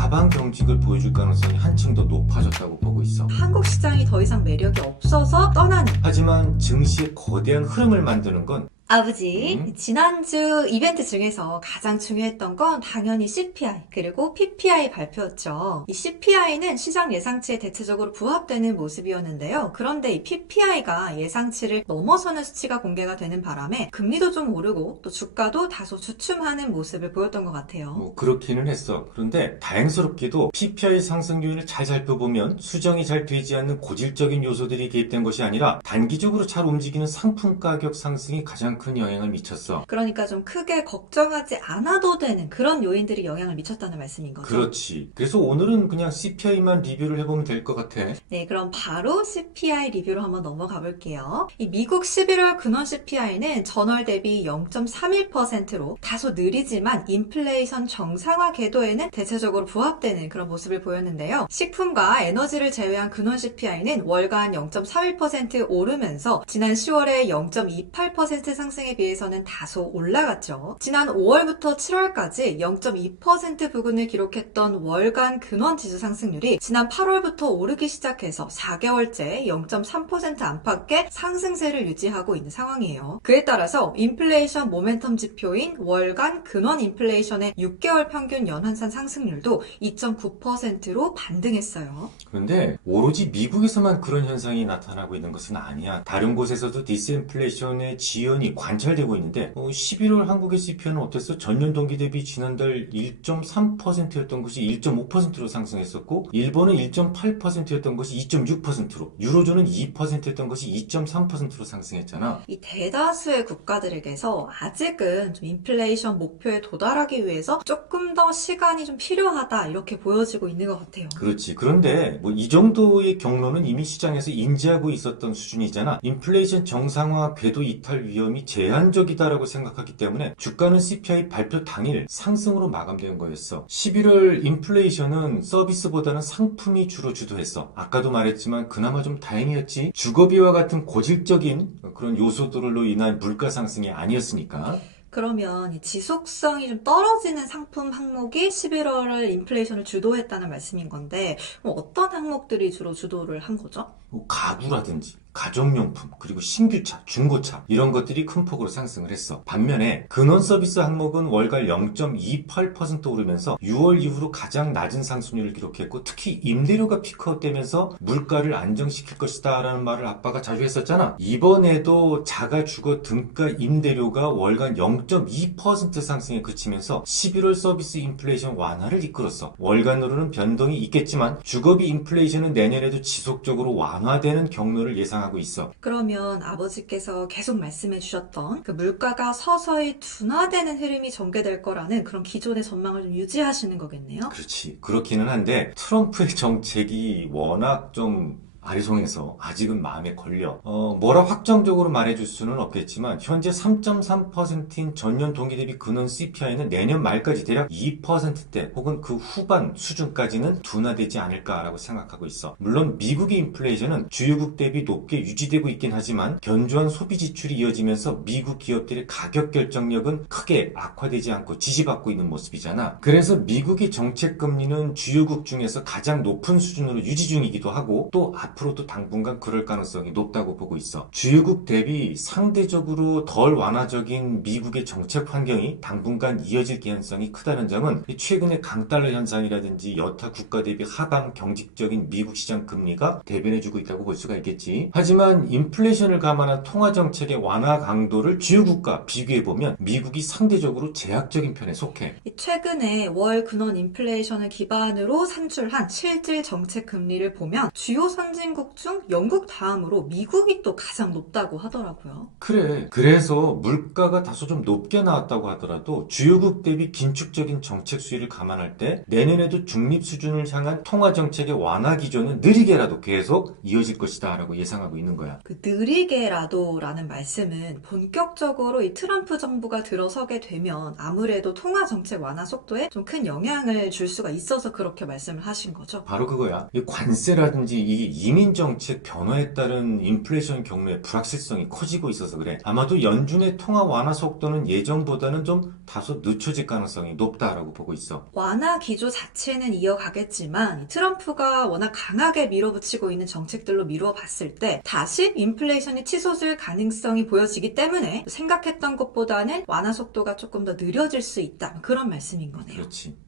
하방 경직을 보여줄 가능성이 한층 더 높아졌다고 보고 있어. 한국 시장이 더 이상 매력이 없어서 떠나는. 하지만 증시의 거대한 흐름을 만드는 건 아버지, 지난주 이벤트 중에서 가장 중요했던 건 당연히 CPI 그리고 PPI 발표였죠. 이 CPI는 시장 예상치에 대체적으로 부합되는 모습이었는데요. 그런데 이 PPI가 예상치를 넘어서는 수치가 공개가 되는 바람에 금리도 좀 오르고 또 주가도 다소 주춤하는 모습을 보였던 것 같아요. 뭐 그렇기는 했어. 그런데 다행스럽게도 PPI 상승 요인을 잘 살펴보면 수정이 잘 되지 않는 고질적인 요소들이 개입된 것이 아니라 단기적으로 잘 움직이는 상품 가격 상승이 가장 큰 영향을 미쳤어. 그러니까 좀 크게 걱정하지 않아도 되는 그런 요인들이 영향을 미쳤다는 말씀인 거죠. 그렇지. 그래서 오늘은 그냥 CPI만 리뷰를 해보면 될 것 같아. 네, 그럼 바로 CPI 리뷰로 한번 넘어가 볼게요. 이 미국 11월 근원 CPI는 전월 대비 0.31%로 다소 느리지만 인플레이션 정상화 궤도에는 대체적으로 부합되는 그런 모습을 보였는데요. 식품과 에너지를 제외한 근원 CPI는 월간 0.31% 오르면서 지난 10월에 0.28% 상승에 비해서는 다소 올라갔죠. 지난 5월부터 7월까지 0.2% 부근을 기록했던 월간 근원 지수 상승률이 지난 8월부터 오르기 시작해서 4개월째 0.3% 안팎의 상승세를 유지하고 있는 상황이에요. 그에 따라서 인플레이션 모멘텀 지표인 월간 근원 인플레이션의 6개월 평균 연환산 상승률도 2.9%로 반등했어요. 그런데 오로지 미국에서만 그런 현상이 나타나고 있는 것은 아니야. 다른 곳에서도 디스인플레이션의 지연이 관찰되고 있는데 11월 한국의 CPI는 어땠어? 전년 동기 대비 지난달 1.3%였던 것이 1.5%로 상승했었고 일본은 1.8%였던 것이 2.6%로 유로존은 2%였던 것이 2.3%로 상승했잖아. 이 대다수의 국가들에게서 아직은 좀 인플레이션 목표에 도달하기 위해서 조금 더 시간이 좀 필요하다 이렇게 보여지고 있는 것 같아요. 그렇지. 그런데 뭐 이 정도의 경로는 이미 시장에서 인지하고 있었던 수준이잖아. 인플레이션 정상화 궤도 이탈 위험이 제한적이다라고 생각하기 때문에 주가는 CPI 발표 당일 상승으로 마감된 거였어. 11월 인플레이션은 서비스보다는 상품이 주로 주도했어. 아까도 말했지만 그나마 좀 다행이었지. 주거비와 같은 고질적인 그런 요소들로 인한 물가 상승이 아니었으니까. 그러면 이 지속성이 좀 떨어지는 상품 항목이 11월을 인플레이션을 주도했다는 말씀인 건데 어떤 항목들이 주로 주도를 한 거죠? 뭐 가구라든지 가정용품 그리고 신규차, 중고차 이런 것들이 큰 폭으로 상승을 했어. 반면에 근원 서비스 항목은 월간 0.28% 오르면서 6월 이후로 가장 낮은 상승률을 기록했고 특히 임대료가 피크아웃되면서 물가를 안정시킬 것이다 라는 말을 아빠가 자주 했었잖아. 이번에도 자가 주거 등가 임대료가 월간 0.2% 상승에 그치면서 11월 서비스 인플레이션 완화를 이끌었어. 월간으로는 변동이 있겠지만 주거비 인플레이션은 내년에도 지속적으로 완화되는 경로를 예상하고 있어. 그러면 아버지께서 계속 말씀해 주셨던 그 물가가 서서히 둔화되는 흐름이 전개될 거라는 그런 기존의 전망을 좀 유지하시는 거겠네요? 그렇지. 그렇기는 한데 트럼프의 정책이 워낙 좀 아리송해서 아직은 마음에 걸려. 뭐라 확정적으로 말해줄 수는 없겠지만 현재 3.3%인 전년 동기 대비 근원 CPI는 내년 말까지 대략 2%대 혹은 그 후반 수준까지는 둔화되지 않을까라고 생각하고 있어. 물론 미국의 인플레이션은 주요국 대비 높게 유지되고 있긴 하지만 견조한 소비 지출이 이어지면서 미국 기업들의 가격 결정력은 크게 악화되지 않고 지지받고 있는 모습이잖아. 그래서 미국의 정책 금리는 주요국 중에서 가장 높은 수준으로 유지 중이기도 하고 또 앞으로도 당분간 그럴 가능성이 높다고 보고 있어. 주요국 대비 상대적으로 덜 완화적인 미국의 정책 환경이 당분간 이어질 가능성이 크다는 점은 최근의 강달러 현상이라든지 여타 국가 대비 하방 경직적인 미국 시장 금리가 대변해주고 있다고 볼 수가 있겠지. 하지만 인플레이션을 감안한 통화정책의 완화 강도를 주요국과 비교해보면 미국이 상대적으로 제약적인 편에 속해. 최근에 월 근원 인플레이션을 기반으로 산출한 실질 정책 금리를 보면 주요 선진국 중 영국 다음으로 미국이 또 가장 높다고 하더라고요. 그래. 그래서 물가가 다소 좀 높게 나왔다고 하더라도 주요국 대비 긴축적인 정책 수위를 감안할 때 내년에도 중립 수준을 향한 통화 정책의 완화 기조는 느리게라도 계속 이어질 것이다 라고 예상하고 있는 거야. 그 느리게라도라는 말씀은 본격적으로 이 트럼프 정부가 들어서게 되면 아무래도 통화 정책 완화 속도에 좀 큰 영향을 줄 수가 있어서 그렇게 말씀을 하신 거죠. 바로 그거야. 이 관세라든지 이 이민 정책 변화에 따른 인플레이션 경로의 불확실성이 커지고 있어서 그래. 아마도 연준의 통화 완화 속도는 예전보다는 좀 다소 늦춰질 가능성이 높다라고 보고 있어. 완화 기조 자체는 이어가겠지만 트럼프가 워낙 강하게 밀어붙이고 있는 정책들로 미루어 봤을 때 다시 인플레이션이 치솟을 가능성이 보여지기 때문에 생각했던 것보다는 완화 속도가 조금 더 느려질 수 있다. 그런 말씀인 거네요. 그렇지.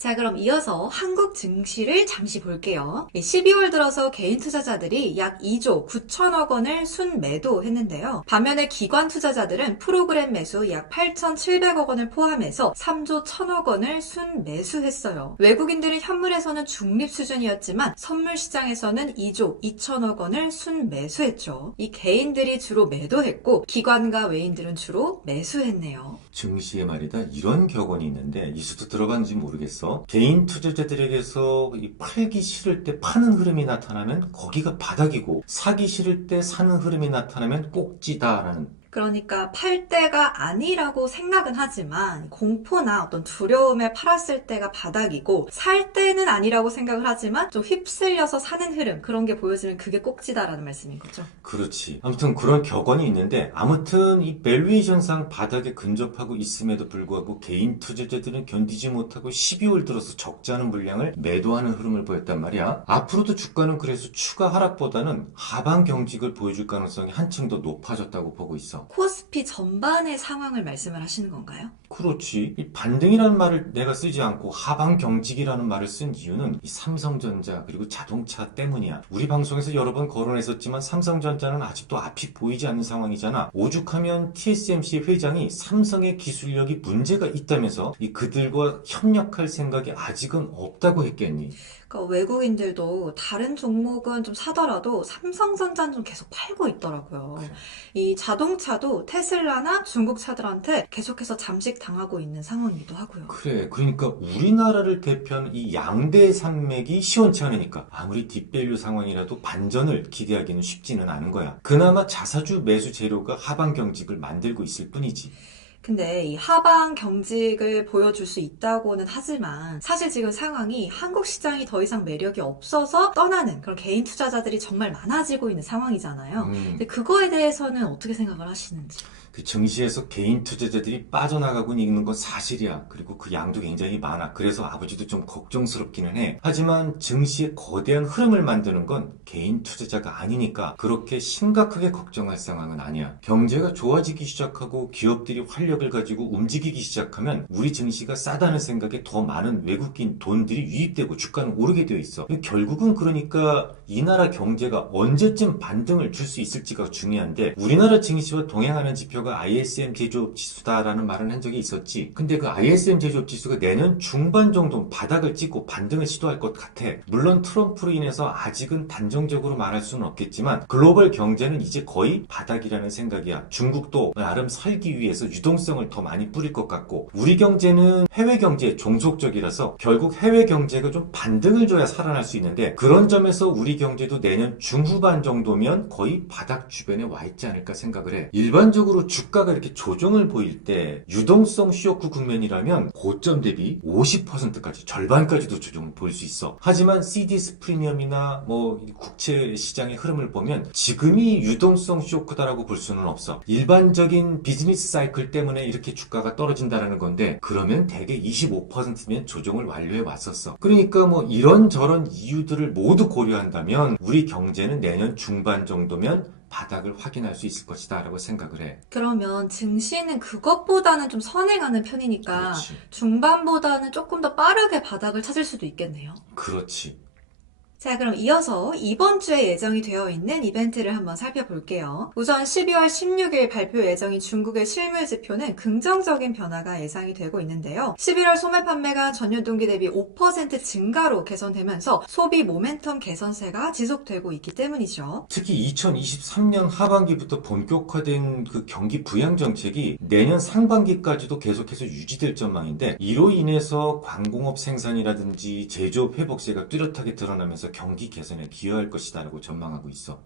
자, 그럼 이어서 한국 증시를 잠시 볼게요. 12월 들어서 개인 투자자들이 약 2조 9천억 원을 순매도했는데요. 반면에 기관 투자자들은 프로그램 매수 약 8,700억 원을 포함해서 3조 1천억 원을 순매수했어요. 외국인들은 현물에서는 중립 수준이었지만 선물 시장에서는 2조 2천억 원을 순매수했죠. 이 개인들이 주로 매도했고 기관과 외인들은 주로 매수했네요. 증시에 말이다 이런 격언이 있는데 이수도 들어봤는지 모르겠어. 개인 투자자들에게서 이 팔기 싫을 때 파는 흐름이 나타나면 거기가 바닥이고 사기 싫을 때 사는 흐름이 나타나면 꼭지다라는. 그러니까 팔 때가 아니라고 생각은 하지만 공포나 어떤 두려움에 팔았을 때가 바닥이고 살 때는 아니라고 생각을 하지만 좀 휩쓸려서 사는 흐름 그런 게 보여지면 그게 꼭지다라는 말씀인 거죠. 그렇지. 아무튼 그런 격언이 있는데 아무튼 이 밸류에이션상 바닥에 근접하고 있음에도 불구하고 개인 투자자들은 견디지 못하고 12월 들어서 적지 않은 물량을 매도하는 흐름을 보였단 말이야. 앞으로도 주가는 그래서 추가 하락보다는 하방 경직을 보여줄 가능성이 한층 더 높아졌다고 보고 있어. 코스피 전반의 상황을 말씀을 하시는 건가요? 그렇지. 이 반등이라는 말을 내가 쓰지 않고 하방 경직이라는 말을 쓴 이유는 이 삼성전자 그리고 자동차 때문이야. 우리 방송에서 여러 번 거론했었지만 삼성전자는 아직도 앞이 보이지 않는 상황이잖아. 오죽하면 TSMC 회장이 삼성의 기술력이 문제가 있다면서 이 그들과 협력할 생각이 아직은 없다고 했겠니? 그러니까 외국인들도 다른 종목은 좀 사더라도 삼성전자는 좀 계속 팔고 있더라고요. 그래. 이 자동차도 테슬라나 중국 차들한테 계속해서 잠식 당하고 있는 상황이기도 하고요. 그래. 그러니까 우리나라를 대표하는 이 양대 산맥이 시원치 않으니까 아무리 딥밸류 상황이라도 반전을 기대하기는 쉽지는 않은 거야. 그나마 자사주 매수 재료가 하방 경직을 만들고 있을 뿐이지. 근데 이 하방 경직을 보여줄 수 있다고는 하지만 사실 지금 상황이 한국 시장이 더 이상 매력이 없어서 떠나는 그런 개인 투자자들이 정말 많아지고 있는 상황이잖아요. 근데 그거에 대해서는 어떻게 생각을 하시는지? 그 증시에서 개인 투자자들이 빠져나가고 있는 건 사실이야. 그리고 그 양도 굉장히 많아. 그래서 아버지도 좀 걱정스럽기는 해. 하지만 증시의 거대한 흐름을 만드는 건 개인 투자자가 아니니까 그렇게 심각하게 걱정할 상황은 아니야. 경제가 좋아지기 시작하고 기업들이 활력을 가지고 움직이기 시작하면 우리 증시가 싸다는 생각에 더 많은 외국인 돈들이 유입되고 주가는 오르게 되어 있어. 결국은 그러니까 이 나라 경제가 언제쯤 반등을 줄 수 있을지가 중요한데 우리나라 증시와 동행하는 지표가 ISM 제조업 지수다라는 말을 한 적이 있었지. 근데 그 ISM 제조업 지수가 내년 중반 정도 바닥을 찍고 반등을 시도할 것 같아. 물론 트럼프로 인해서 아직은 단정적으로 말할 수는 없겠지만 글로벌 경제는 이제 거의 바닥이라는 생각이야. 중국도 나름 살기 위해서 유동성을 더 많이 뿌릴 것 같고 우리 경제는 해외 경제에 종속적이라서 결국 해외 경제가 좀 반등을 줘야 살아날 수 있는데 그런 점에서 우리 경제도 내년 중후반 정도면 거의 바닥 주변에 와 있지 않을까 생각을 해. 일반적으로 주가가 이렇게 조정을 보일 때 유동성 쇼크 국면이라면 고점 대비 50%까지 절반까지도 조정을 보일 수 있어. 하지만 CDS 프리미엄이나 뭐 국채 시장의 흐름을 보면 지금이 유동성 쇼크다라고 볼 수는 없어. 일반적인 비즈니스 사이클 때문에 이렇게 주가가 떨어진다라는 건데 그러면 대개 25%면 조정을 완료해 왔었어. 그러니까 뭐 이런저런 이유들을 모두 고려한다면 우리 경제는 내년 중반 정도면 바닥을 확인할 수 있을 것이다 라고 생각을 해. 그러면 증시는 그것보다는 좀 선행하는 편이니까 그렇지. 중반보다는 조금 더 빠르게 바닥을 찾을 수도 있겠네요. 그렇지. 자, 그럼 이어서 이번 주에 예정이 되어 있는 이벤트를 한번 살펴볼게요. 우선 12월 16일 발표 예정인 중국의 실물 지표는 긍정적인 변화가 예상이 되고 있는데요. 11월 소매 판매가 전년 동기 대비 5% 증가로 개선되면서 소비 모멘텀 개선세가 지속되고 있기 때문이죠. 특히 2023년 하반기부터 본격화된 그 경기 부양 정책이 내년 상반기까지도 계속해서 유지될 전망인데 이로 인해서 광공업 생산이라든지 제조업 회복세가 뚜렷하게 드러나면서 경기 개선에 기여할 것이다라고 전망하고 있어.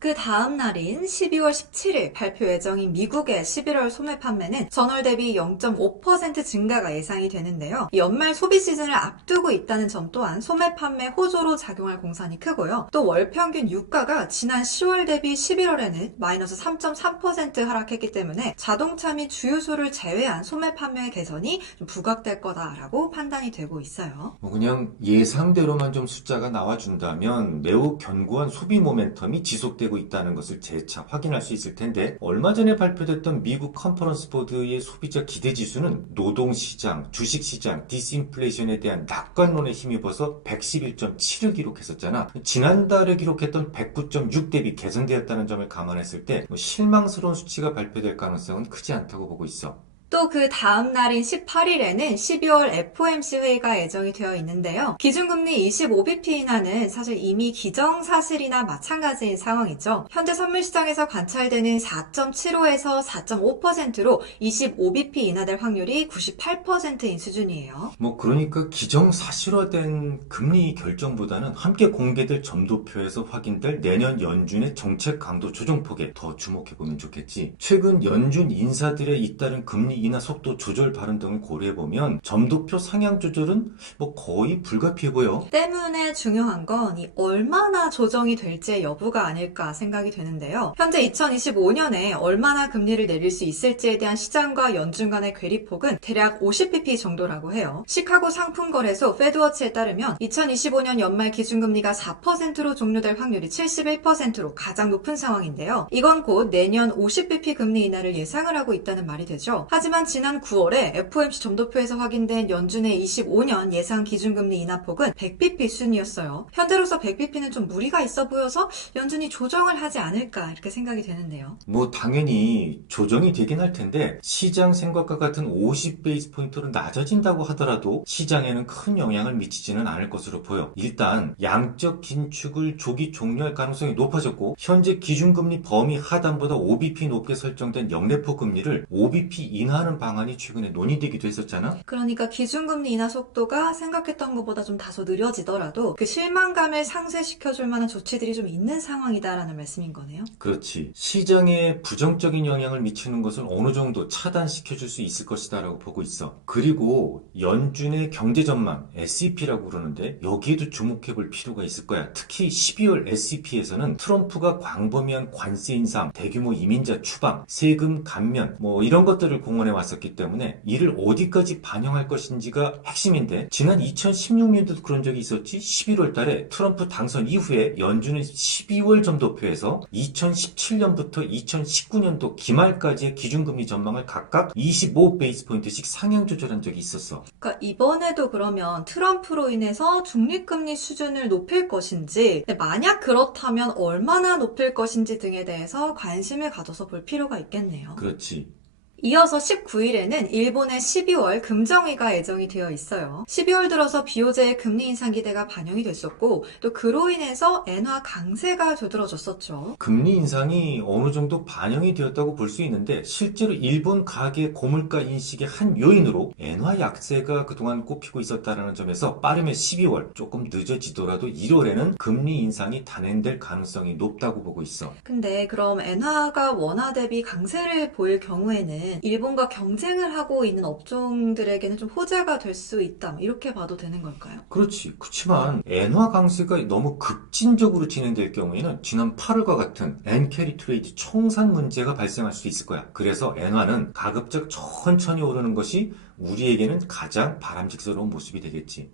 그 다음 날인 12월 17일 발표 예정인 미국의 11월 소매 판매는 전월 대비 0.5% 증가가 예상이 되는데요. 연말 소비 시즌을 앞두고 있다는 점 또한 소매 판매 호조로 작용할 공산이 크고요. 또 월 평균 유가가 지난 10월 대비 11월에는 마이너스 3.3% 하락했기 때문에 자동차 및 주유소를 제외한 소매 판매의 개선이 좀 부각될 거다라고 판단이 되고 있어요. 그냥 예상대로만 좀 숫자가 나와준다면 매우 견고한 소비 모멘텀이 지속되고 있다는 것을 재차 확인할 수 있을 텐데, 얼마 전에 발표됐던 미국 컨퍼런스 보드의 소비자 기대 지수는 노동시장, 주식시장, 디스인플레이션에 대한 낙관론에 힘입어서 111.7을 기록했었잖아. 지난달에 기록했던 109.6 대비 개선되었다는 점을 감안했을 때 실망스러운 수치가 발표될 가능성은 크지 않다고 보고 있어. 또 그 다음 날인 18일에는 12월 FOMC 회의가 예정이 되어 있는데요. 기준금리 25bp 인하는 사실 이미 기정사실이나 마찬가지인 상황이죠. 현재 선물시장에서 관찰되는 4.75에서 4.5%로 25bp 인하될 확률이 98%인 수준이에요. 그러니까 기정사실화된 금리 결정보다는 함께 공개될 점도표에서 확인될 내년 연준의 정책 강도 조정폭에 더 주목해보면 좋겠지. 최근 연준 인사들에 잇따른 금리 인하 속도 조절 발언 등을 고려해보면 점도표 상향 조절은 거의 불가피해 보여. 때문에 중요한 건 이 얼마나 조정이 될지의 여부가 아닐까 생각이 되는데요. 현재 2025년에 얼마나 금리를 내릴 수 있을지에 대한 시장과 연준 간의 괴리폭은 대략 50bp 정도라고 해요. 시카고 상품거래소 페드워치에 따르면 2025년 연말 기준금리가 4%로 종료될 확률이 71%로 가장 높은 상황인데요. 이건 곧 내년 50bp 금리 인하를 예상을 하고 있다는 말이 되죠. 하지만 지난 9월에 FOMC 점도표에서 확인된 연준의 25년 예상 기준금리 인하폭은 100bp 수준이었어요. 현재로서 100bp는 좀 무리가 있어 보여서 연준이 조정을 하지 않을까 이렇게 생각이 되는데요. 당연히 조정이 되긴 할 텐데 시장 생각과 같은 50베이스 포인트로 낮아진다고 하더라도 시장에는 큰 영향을 미치지는 않을 것으로 보여. 일단 양적 긴축을 조기 종료할 가능성이 높아졌고, 현재 기준금리 범위 하단보다 5bp 높게 설정된 영래포 금리를 5bp 인하하는 방안이 최근에 논의되기도 했었잖아. 그러니까 기준금리 인하 속도가 생각했던 것보다 좀 다소 느려지더라도 그 실망감을 상쇄시켜줄 만한 조치들이 좀 있는 상황이다라는 말씀인 거네요. 그렇지. 시장에 부정적인 영향을 미치는 것을 어느 정도 차단시켜줄 수 있을 것이다 라고 보고 있어. 그리고 연준의 경제 전망, SEP라고 그러는데 여기에도 주목해볼 필요가 있을 거야. 특히 12월 SEP에서는 트럼프가 광범위한 관세 인상, 대규모 이민자 추방, 세금 감면 이런 것들을 공언해 왔었기 때문에 이를 어디까지 반영할 것인지가 핵심인데, 지난 2016년도도 그런 적이 있었지. 11월 달에 트럼프 당선 이후에 연준은 12월 점도표에서 2017년부터 2019년도 기말까지의 기준금리 전망을 각각 25베이스 포인트씩 상향 조절한 적이 있었어. 그러니까 이번에도 그러면 트럼프로 인해서 중립금리 수준을 높일 것인지, 만약 그렇다면 얼마나 높일 것인지 등에 대해서 관심을 가져서 볼 필요가 있겠네요. 그렇지. 이어서 19일에는 일본의 12월 금정위가 예정이 되어 있어요. 12월 들어서 BOJ의 금리 인상 기대가 반영이 됐었고, 또 그로 인해서 엔화 강세가 두드러졌었죠. 금리 인상이 어느 정도 반영이 되었다고 볼 수 있는데, 실제로 일본 가계 고물가 인식의 한 요인으로 엔화 약세가 그동안 꼽히고 있었다는 점에서 빠르면 12월, 조금 늦어지더라도 1월에는 금리 인상이 단행될 가능성이 높다고 보고 있어. 근데 그럼 엔화가 원화 대비 강세를 보일 경우에는 일본과 경쟁을 하고 있는 업종들에게는 좀 호재가 될 수 있다, 이렇게 봐도 되는 걸까요? 그렇지. 그렇지만 엔화 강세가 너무 급진적으로 진행될 경우에는 지난 8월과 같은 엔캐리 트레이드 청산 문제가 발생할 수 있을 거야. 그래서 엔화는 가급적 천천히 오르는 것이 우리에게는 가장 바람직스러운 모습이 되겠지.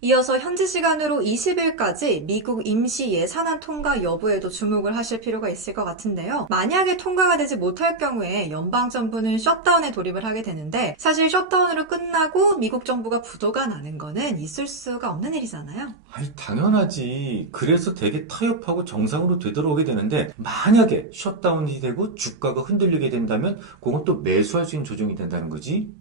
이어서 현지 시간으로 20일까지 미국 임시 예산안 통과 여부에도 주목을 하실 필요가 있을 것 같은데요. 만약에 통과가 되지 못할 경우에 연방정부는 셧다운에 돌입을 하게 되는데, 사실 셧다운으로 끝나고 미국 정부가 부도가 나는 거는 있을 수가 없는 일이잖아요. 당연하지. 그래서 되게 타협하고 정상으로 되돌아오게 되는데, 만약에 셧다운이 되고 주가가 흔들리게 된다면 그건 또 매수할 수 있는 조정이 된다는 거지.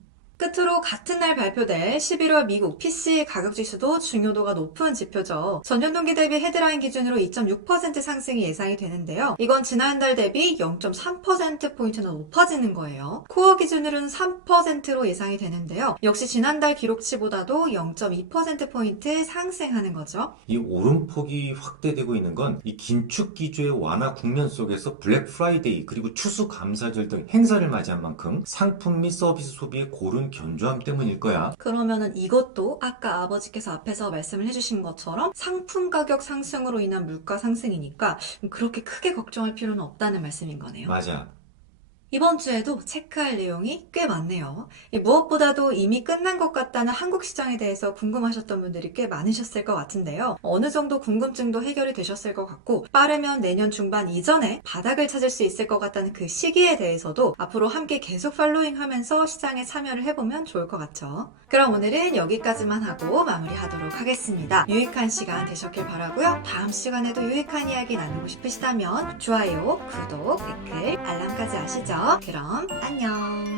끝으로 같은 날 발표될 11월 미국 PC 가격지수도 중요도가 높은 지표죠. 전년 동기 대비 헤드라인 기준으로 2.6% 상승이 예상이 되는데요. 이건 지난달 대비 0.3%포인트나 높아지는 거예요. 코어 기준으로는 3%로 예상이 되는데요. 역시 지난달 기록치보다도 0.2%포인트 상승하는 거죠. 이 오름폭이 확대되고 있는 건 이 긴축 기조의 완화 국면 속에서 블랙 프라이데이 그리고 추수감사절 등 행사를 맞이한 만큼 상품 및 서비스 소비의 고른 견조함 때문일 거야. 그러면은 이것도 아까 아버지께서 앞에서 말씀을 해주신 것처럼 상품 가격 상승으로 인한 물가 상승이니까 그렇게 크게 걱정할 필요는 없다는 말씀인 거네요. 맞아. 이번 주에도 체크할 내용이 꽤 많네요. 무엇보다도 이미 끝난 것 같다는 한국 시장에 대해서 궁금하셨던 분들이 꽤 많으셨을 것 같은데요. 어느 정도 궁금증도 해결이 되셨을 것 같고 빠르면 내년 중반 이전에 바닥을 찾을 수 있을 것 같다는 그 시기에 대해서도 앞으로 함께 계속 팔로잉하면서 시장에 참여를 해보면 좋을 것 같죠. 그럼 오늘은 여기까지만 하고 마무리하도록 하겠습니다. 유익한 시간 되셨길 바라고요. 다음 시간에도 유익한 이야기 나누고 싶으시다면 좋아요, 구독, 댓글, 알람까지 아시죠? 그럼 안녕.